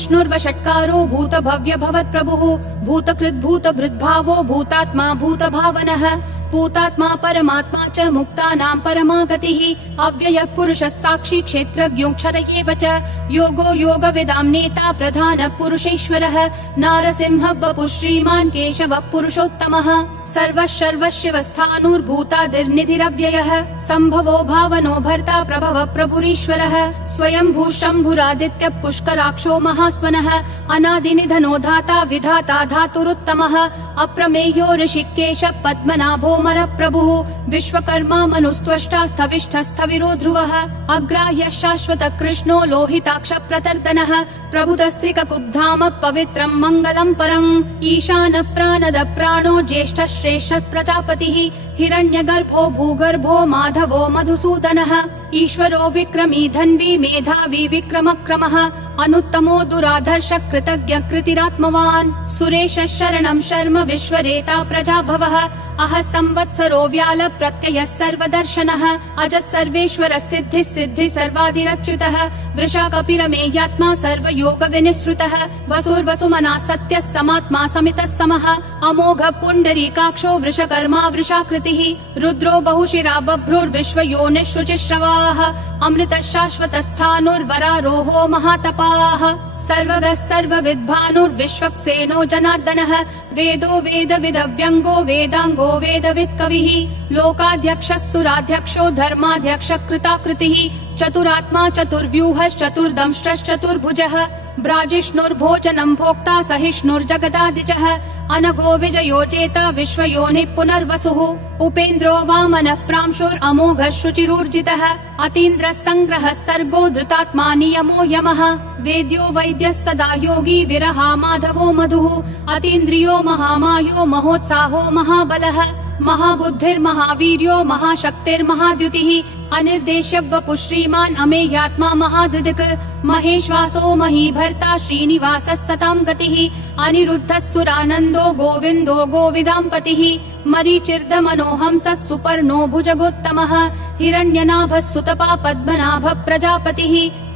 विष्णुर्वषट्कारो भूत भव्य भवत् प्रभुः भूतकृद् भूतभृद्भावो भूतात्मा भूतभावनः भूतात्मा परमात्मा च मुक्तानां परमागतिः अव्ययः पुरुषः साक्षी क्षेत्रज्ञोऽक्षर एव च योगो योगविदां नेता प्रधानः पुरुषेश्वरः नारसिंहः वपुः श्रीमान् केशवः पुरुषोत्तमः सर्वः सर्वशिवस्थाणुर्भूतादिर्निधिरव्ययः सम्भवो भावनो भर्ता प्रभवः प्रभुरीश्वरः स्वयंभू शम्भुरादित्यः पुष्कराक्षो महास्वनः अनादिनिधनो धाता विधाता धातुरुत्तमः अप्रमेयो ऋषिकेशः पद्मनाभो प्रभुः विश्वकर्मा मनुस्त्वष्टा स्थविष्ठस्थविरो ध्रुवः अग्राह्यः शाश्वत कृष्णो लोहिताक्ष प्रतर्दनः प्रभुतस्त्रिककुब्धाम पवित्रं मङ्गलं परम् ईशान प्राणद प्राणो ज्येष्ठ श्रेष्ठ प्रजापतिः हिरण्यगर्भो भूगर्भो माधवो मधुसूदनः ईश्वरो विक्रमी धन्वी मेधावी विक्रमक्रमः अनुत्तमो दुराधर्ष कृतज्ञ कृतिरात्मवान् सुरेश शरणं शर्म विश्वरेता प्रजाभवः अह संवत्सरो व्याल प्रत्ययः सर्वदर्शनः अजः सर्वेश्वर सिद्धिः सिद्धि सर्वादिरच्युतः वृषा कपिरमेयात्मा सर्वयोग विनिश्रुतः वसुर्वसुमना सत्यः समात्मा समितः समः अमोघ पुण्डरीकाक्षो वृषकर्मा वृषाकृतिः रुद्रो बहुशिरा बभ्रुर्विश्वयोनिः शुचिश्रवाः अमृतः शाश्वतस्थाणुर्वरारोहो महातपाः सर्वगः सर्वविद्भानुर्विश्वक्सेनो जनार्दनः वेदो वेदविदव्यङ्गो वेदाङ्गो वेदवित् कविः लोकाध्यक्षः सुराध्यक्षो धर्माध्यक्ष कृताकृतिः चतुरात्मा चतुर्व्यूहश्चतुर्दंष्ट्रश्चतुर्भुजः ब्राजिष्णुर्भोजनं भोक्ता सहिष्णुर्जगदादिजः अनघो विजयो जेता विश्वयोनिः पुनर्वसुः उपेन्द्रो वामनः प्रांशुरमोघः शुचिरूर्जितः अतीन्द्रः सङ्ग्रहः सर्गो धृतात्मा नियमो यमः वेद्यो वैद्यः सदा योगी विरहा माधवो मधुः अतीन्द्रियो महामायो महोत्साहो महाबलः महाबुद्धिर्महावीर्यो महाशक्तिर्महाद्युतिः अनिर्देश्य वपुः श्रीमान् अमेयात्मा महाधृदिक् महेश्वासो महीभर्ता श्रीनिवासः सतां गतिः अनिरुद्धः सुरानन्दो गोविन्दो गोविदाम्पतिः मरीचिर्दमनोहंसः सुपर्णो भुजगोत्तमः हिरण्यनाभः सुतपा पद्मनाभः प्रजापतिः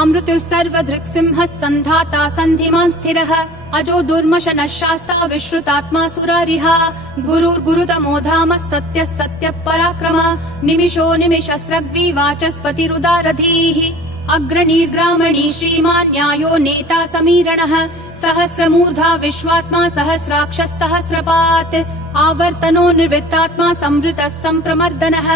अमृतुः सर्वधृक्सिंहः सन्धाता सन्धिमान् स्थिरः अजो दुर्मशनः शास्ता विश्रुतात्मा सुरारिहा गुरुर्गुरुतमो धामः सत्यः सत्यः पराक्रमः निमिषो निमिषस्रग्वी वाचस्पतिरुदारधीः अग्रणीर्ग्रामणी श्रीमान् न्यायो नेता समीरणः सहस्रमूर्धा विश्वात्मा सहस्राक्षः सहस्रपात् आवर्तनो निर्वृत्तात्मा संवृतः सम्प्रमर्दनः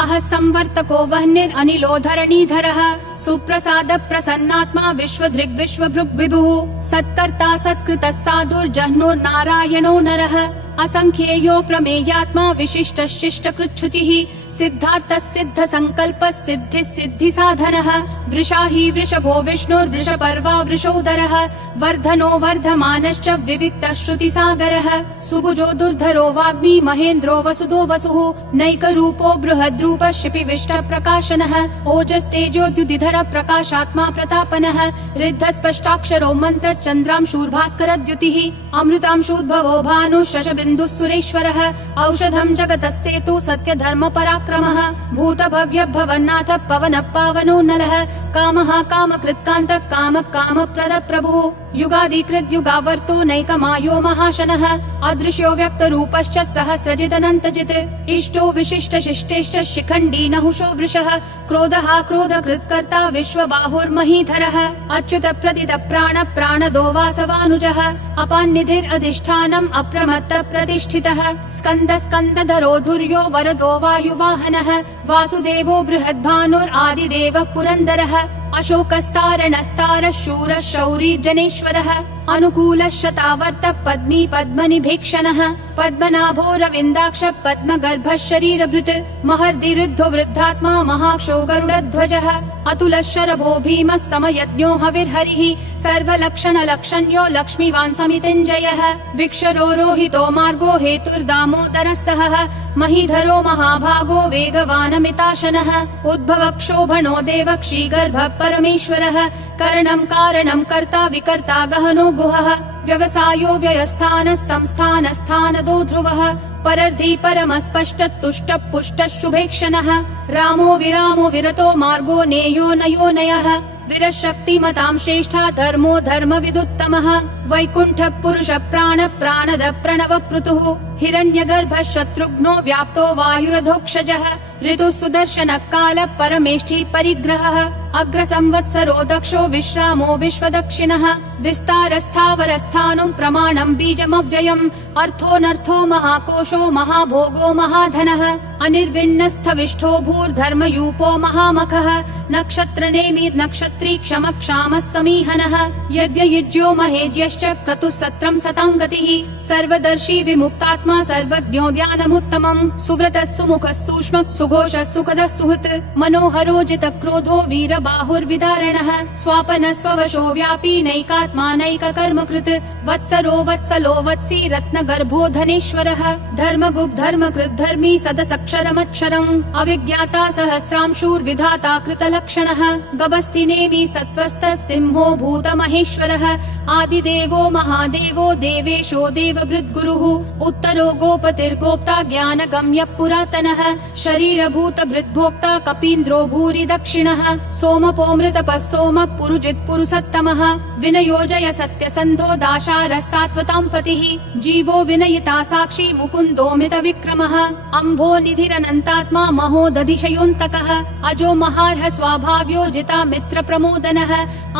अह संवर्तको वह्निरनिलो धरणीधरः सुप्रसाद प्रसन्नात्मा विश्वधृग् विश्वभृग् विभुः सत्कर्ता सत्कृतः साधुर्जह्नुर्नारायणो नरः असंख्येयो प्रमेयात्मा विशिष्ट शिष्ट कृच्छुचिः सिद्धार्थः सिद्ध संकल्पः सिद्धिः सिद्धि साधनः वृषाही वृषभो विष्णुर्वृषपर्वा वृषोदरः वर्धनो वर्धमानश्च विविक्तः श्रुतिसागरः सुभुजो दुर्धरो वाग्मी महेन्द्रो वसुदो वसुः नैकरूपो बृहद्रूपः शिपिविष्ट प्रकाशनः ओजस्तेजोद्युतिधर प्रकाशात्मा प्रतापनः रिद्धः स्पष्टाक्षरो मन्त्र चन्द्रांशूर्भास्करद्युतिः अमृतांशूद्भवो भानुः शशबिन्दुः सुरेश्वरः औषधं जगतस्तेतु सत्यधर्म पराक्रमः भूत भव्य भवन्नाथ पवन पावनो नलः कामः कामकृत्कान्तः काम कामप्रद प्रभुः युगादिकृत् युगावर्तो नैकमायो महाशनः अदृश्यो व्यक्तरूपश्च सहस्रजिदनन्तजित् इष्टो विशिष्ट शिष्टेश्च शिखण्डी नहुषो वृषः क्रोधः क्रोधकृत्कर्ता विश्वबाहुर्महीधरः अच्युत प्रदित प्राण प्राणदो वासवानुजः अपान्निधिरधिष्ठानम् अप्रमत्त प्रतिष्ठितः स्कन्द स्कन्दधरो धुर्यो वरदो वायुवाहनः वासुदेवो बृहद्भानुरादिदेवः पुरन्दरः अशोकस्तारणस्तारः शूरः शौरी जनेश्वरः अनुकूलः शतावर्त पद्मी पद्मनिभीक्षणः पद्मनाभो रविन्दाक्ष पद्मगर्भः शरीरभृत् महर्दिरुद्धो वृद्धात्मा महाक्षो गरुडध्वजः अतुलः शरभो भीमः समयज्ञो हविर्हरिः सर्वलक्षणलक्षण्यो लक्ष्मीवान् समितिञ्जयः विक्षरो रोहितो मार्गो हेतुर्दामोदरः सहः महीधरो महाभागो वेगवानमिताशनः उद्भवक्षोभणो देवक्षीगर्भः परमेश्वरः करणं कारणं कर्ता विकर्ता गहनो गुहः व्यवसायो व्ययस्थानः संस्थानस्थानदो ध्रुवः परर्धी परमस्पष्टः तुष्टः पुष्टः शुभेक्षणः रामो विरामो विरतो मार्गो नेयो नयो नयः विरशक्तिमतां श्रेष्ठा धर्मो धर्मविदुत्तमः वैकुण्ठः पुरुषः प्राण प्राणद प्रणव पृथुः हिरण्यगर्भः शत्रुघ्नो व्याप्तो वायुरधोक्षजः ऋतुः सुदर्शनः कालः परमेष्ठी परिग्रहः अग्रसंवत्सरो दक्षो विश्रामो विश्वदक्षिणः विस्तारस्थावरस्थानं प्रमाणं बीजमव्ययम् अर्थोऽनर्थो महाकोशो महाभोगो महाधनः अनिर्विण्णस्थविष्ठो भूर्धर्मयूपो महामखः नक्षत्रनेमिर्नक्षत्री क्षमक्षामः समीहनः यज्ञयुज्यो महेज्यश्च क्रतुः सत्रं सताङ्गतिः सर्वदर्शी विमुक्तात्मा सर्वज्ञो ज्ञानमुत्तमम् सुव्रतः सुमुखः सूक्ष्मः सुघोषः सुखदः सुहृत् मनोहरो जितक्रोधो वीरबाहुर्विदारणः स्वापनः स्ववशो व्यापी नैकात्मा नैककर्मकृत् वत्सरो वत्सलो वत्सी रत्नगर्भो धनेश्वरः धर्मगुप् धर्मकृत् धर्मी सदसक्षरमक्षरम् अविज्ञाता सहस्रांशूर्विधाता कृतलक्षणः गभस्तिनेमि सत्त्वस्तः सिंहो भूतमहेश्वरः आदिदेवो महादेवो देवेशो देवभृद्गुरुः उत्तरो गोपतिर्गोप्ता ज्ञानगम्यः पुरातनः शरीरभूतभृद्भोक्ता कपीन्द्रो भूरि दक्षिणः सोमपोऽमृतपः सोमः पुरुजित् पुरुषोत्तमः विनयोजय सत्यसन्धो दाशारः सात्वतां पतिः जीवो विनयिता साक्षी मुकुन्दोऽमित विक्रमः अम्भो निधिरनन्तात्मा महोदधिशयोऽन्तकः अजो महार्ह स्वाभाव्यो जिता मित्र प्रमोदनः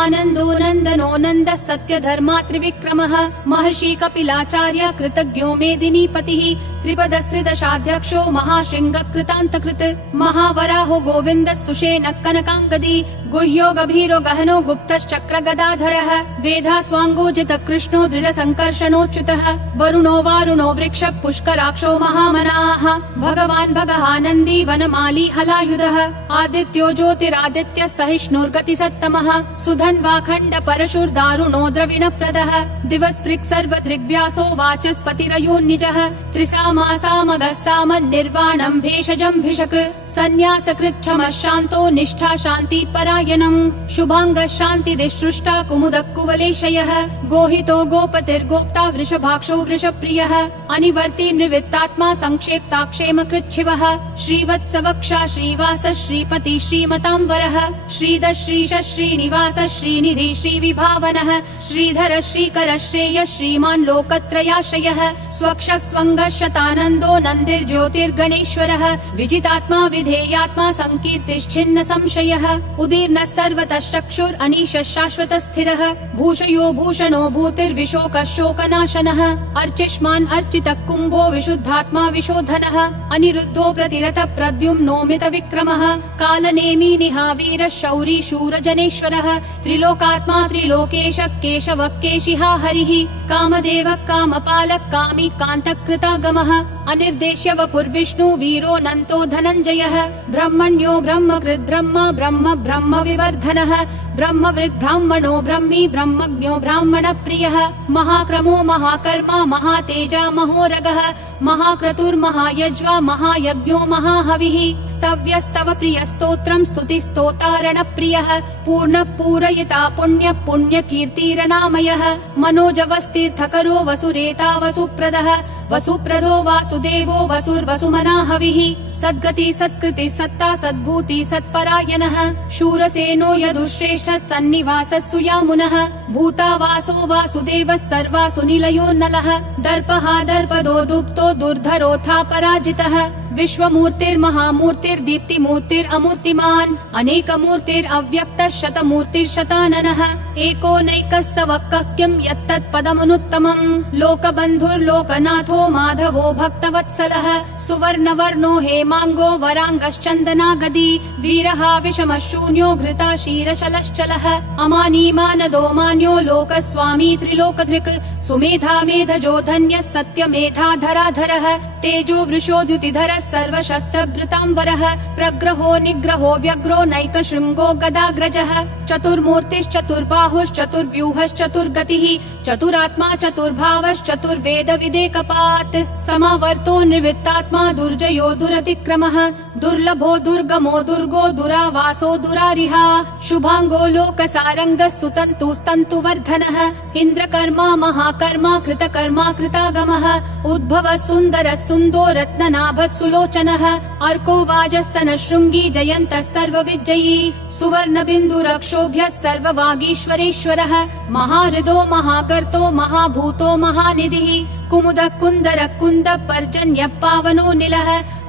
आनन्दो नन्दनो नन्दः सत्यधर्मा त्रिविक्रमः महर्षि कपिलाचार्य कृतज्ञो मेदिनीपतिः त्रिपदस्त्रिदशाध्यक्षो महाशृङ्ग कृतान्तकृत् महावराहो गोविन्दः सुषेणः कनकाङ्गदी गुह्यो गभीरो गहनो गुप्तश्चक्र गदाधरः वेधास्वाङ्गोजित कृष्णो दृढसङ्कर्षणोच्युतः वरुणो वारुणो वृक्ष पुष्कराक्षो महामनाः भगवान् भगहानन्दी वनमाली हलायुधः आदित्यो ज्योतिरादित्य सहिष्णुर्गतिसत्तमः सुधन्वाखण्ड परशुर्दारुणो द्रविणप्रदः दिवस्पृक् सर्वदृग्व्यासो वाचस्पतिरयोन्निजः त्रिसामासामगः सामन्निर्वाणम् भेषजम् भिषक् सन्न्यासकृच्छमः शान्तो निष्ठा शान्ति परायणम् शुभाङ्गः शान्तिदिसृष्टा कुमुदः कुवलेशयः गोहितो गोपतिर्गोप्ता वृषभाक्षो वृषप्रियः अनिवर्ति निवृत्तात्मा संक्षेप्ता क्षेमकृच्छिवः श्रीवत्सवक्षा श्रीवास श्रीपति श्रीमतां वरः श्रीधः श्रीश श्रीनिवास श्रीनिधि श्रीविभावनः श्रीधर श्रीकर श्रेयः श्रीमान् लोकत्रयाश्रयः स्वक्ष स्वङ्गः शतानन्दो नन्दिर्ज्योतिर्गणेश्वरः विजितात्मा विधेयात्मा संकीर्तिश्छिन्न संशयः उदीर्णः सर्वतः चक्षुर् अनीशः शाश्वतः स्थिरः भूषयो भूषणो भूतिर्विशोकः शोकनाशनः अर्चिष्मान् अर्चितः कुम्भो विशुद्धात्मा विशोधनः अनिरुद्धो प्रतिरतः प्रद्युम्नोमित विक्रमः कालनेमी निहावीरः शौरी शूरजनेश्वरः त्रिलोकात्मा त्रिलोकेशः केशवः केशिहा हरिः कामदेवः कामपालः कामी कान्तकृतागमः अनिर्देश्य वपुर्विष्णु वीरो नन्तो धनञ्जयः ब्रह्मण्यो ब्रह्मकृत् ब्रह्म ब्रह्म ब्रह्म विवर्धनः ब्रह्मवृद् ब्राह्मणो ब्रह्मी ब्रह्मज्ञो ब्राह्मण प्रियः महाक्रमो महाकर्मा महातेजा महोरगः महाक्रतुर्महायज्वा महायज्ञो महाहविः स्तव्यस्तव प्रिय स्तोत्रम् स्तुतिस्तोतारण प्रियः पूर्ण पूरयिता पुण्य पुण्य कीर्तिरनामयः मनोजवस्तीर्थकरो वसुरेता वसुप्रदः वसुप्रदो वासुदेवो वसुर्वसुमनाहविः सद्गति सत्कृति सत्ता सद्भूति सत्परायणः शूरसेनो यदुश्रेष्ठः सन्निवासः सुयामुनः भूतावासो वासुदेवः सर्वासु निलयो नलः दर्पः दर्पदो दुप्तो दुर्धरोऽथा पराजितः विश्वमूर्तिर्महामूर्तिर्दीप्तिमूर्तिरमूर्तिमान् अनेकमूर्तिरव्यक्तः शतमूर्तिर्शताननः एकोनैकः सवक्कः किं यत्तत्पदमनुत्तमम् लोकबन्धुर्लोकनाथो माधवो भक्तवत्सलः सुवर्णवर्णो हेमाङ्गो वराङ्गश्चन्दनागदी वीरः विषमः शून्यो घृता क्षीरशलश्चलः अमानी मानदो मान्यो लोकस्वामी त्रिलोकधृक् सुमेधा मेधजो धन्यः सत्यमेधाधराधरः तेजो वृषोद्युतिधरः सर्वशस्त्रभृतांवरः प्रग्रहो निग्रहो व्यग्रो नैकशृङ्गो गदाग्रजः चतुर्मूर्तिश्चतुर्बाहुश्चतुर्व्यूहश्चतुर्गतिः चतुरात्मा चतुर्भावश्चतुर्वेद विदेकपात् समावर्तो निर्वृत्तात्मा दुर्जयो दुरतिक्रमः दुर्लभो दुर्गमो दुर्गो दुरावासो दुरारिहा शुभांगो लोकसारंगः सुतन्तुस्तन्तुवर्धनः इन्द्रकर्मा महाकर्मा कृतकर्मा कृतागमः उद्भवः सुन्दरः सुन्दो रत्ननाभः सुलोचनः अर्को वाजस्सनः शृङ्गी जयन्तः सर्वविजयी सुवर्णबिन्दुरक्षोभ्यः सर्ववागीश्वरेश्वरः महाहृदो महाकर्तो महाभूतो महानिधिः कुमुदः कुन्दरः कुन्दः पर्जन्यः पावनो निलः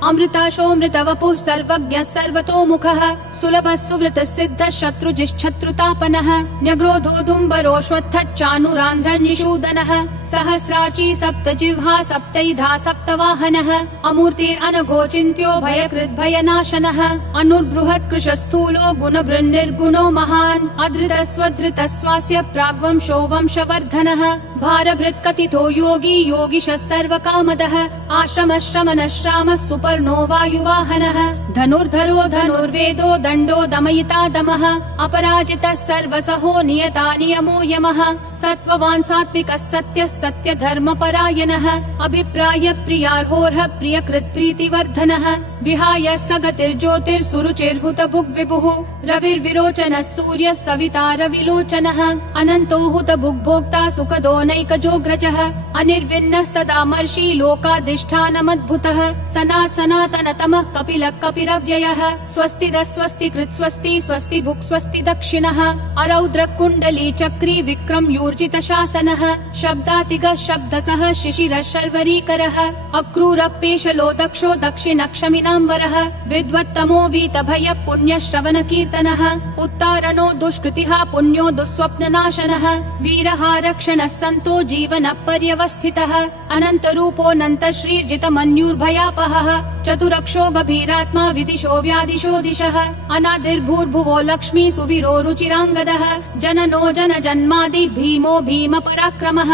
अमृताशोऽमृतवपुः सर्वज्ञः सर्वतोमुखः सुलभः सुवृतः सिद्धः शत्रुजिश्शत्रुतापनः न्यग्रोधोदुम्बरोऽश्वत्थः चानुरान्ध्रः निषूदनः सहस्राची सप्तजिह्वा सप्तैधा सप्तवाहनः अमूर्तिरनघोचिन्त्यो भयकृद्भयनाशनः अनुर्बृहत् कृशस्थूलो गुणभृन्निर्गुणो महान् अधृतः स्वधृतः स्वास्य प्राग्वंशो वंशवर्धनः भारभृत्कथितो योगी योगिशः सर्वकामदः आश्रमः श्रमणः श्रामः सुपर्णो वायुवाहनः धनुर्धरो धनुर्वेदो दण्डो दमयिता दमः अपराजितः सर्वसहो नियता नियमो यमः सत्त्ववान् सात्विकः सत्यः सत्यधर्मपरायणः अभिप्राय प्रियार्होर्ह प्रियकृत् प्रीतिवर्धनः विहाय सगतिर्ज्योतिर्सुरुचिर्हुतभुग् विभुः रविर्विरोचनः सूर्यः सविता रविलोचनः अनन्तो हुतभुग्भोक्ता सुखदो नैकजोग्रजः अनिर्विन्नः सदामर्षि लोकाधिष्ठानमद्भुतः सनातनतमः कपिलः कपिरव्ययः स्वस्तिदः स्वस्तिकृत् स्वस्ति स्वस्ति भुक् स्वस्ति दक्षिणः अरौद्र कुण्डली चक्री विक्रम यूर्जित शासनः शब्दातिगः शब्दसः शिशिरः शर्वरीकरः अक्रूरपेशलो दक्षो दक्षिणक्षमिनाम्बरः विद्वत्तमो वीतभय पुण्यः श्रवण कीर्तनः उत्तारणो दुष्कृतिः पुण्यो दुःस्वप्ननाशनः वीरः रक्षणः सन्तो जीवनः पर्यवस्थितः अनन्तरूपोऽनन्त श्रीर्जितमन्युर्भयापहः चतुरक्षो गभीरात्मा विदिशो व्यादिशो दिशः अनादिर्भूर्भुवो लक्ष्मी सुवीरो रुचिराङ्गदः जननो जनजन्मादि भीमो भीम पराक्रमः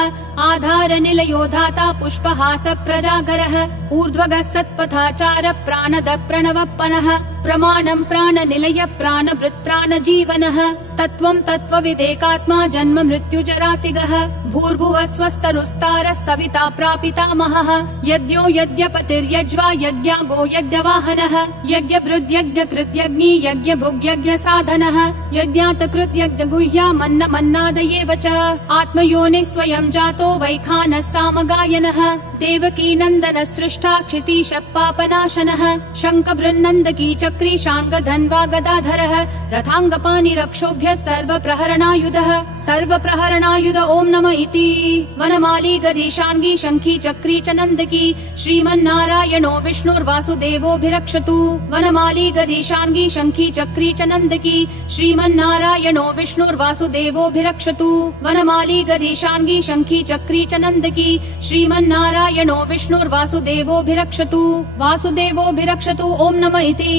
आधार निलयो धाता पुष्पहास प्रजागरः ऊर्ध्वगः सत्पथाचार प्राणद प्रणवप्पनः प्रमाणं प्राणनिलय प्राणभृत् प्राणजीवनः तत्त्वं तत्त्वविदेकात्मा जन्म मृत्युजरातिगः भूर्भुवः स्वस्तरुस्तारः सविता प्रापितामहः यज्ञो यज्ञपतिर्यज्वा यज्ञागो यज्ञवाहनः यज्ञभृद्यज्ञकृत्यग्नि यज्ञभुग्यज्ञसाधनः यज्ञातकृत्यज्ञगुह्यामन्नमन्नादयेव च आत्मयोनिः स्वयं जातो वैखानः सामगायनः देवकी नन्दनः सृष्टा क्षितीशः पापनाशनः शङ्खबृन्नन्दकी चक्री शाङ्गधन्वा गदाधरः रथाङ्गपाणिरक्षोभ्यः सर्वप्रहरणायुधः सर्वप्रहरणायुध ॐ नमः इति वनमाली गदीशाङ्गी शङ्खी चक्री च नन्दकी श्रीमन्नारायणो विष्णुर्वासुदेवोऽभिरक्षतु वनमाली गदीशाङ्गी शङ्खी चक्री च नन्दकी श्रीमन्नारायणो विष्णुर्वासुदेवोऽभिरक्षतु वनमाली गदीशाङ्गी शङ्खी चक्री च नन्दकी श्रीमन्नारायणो विष्णुर्वासुदेवोऽभिरक्षतु वासुदेवोऽभिरक्षतु ॐ नमः इति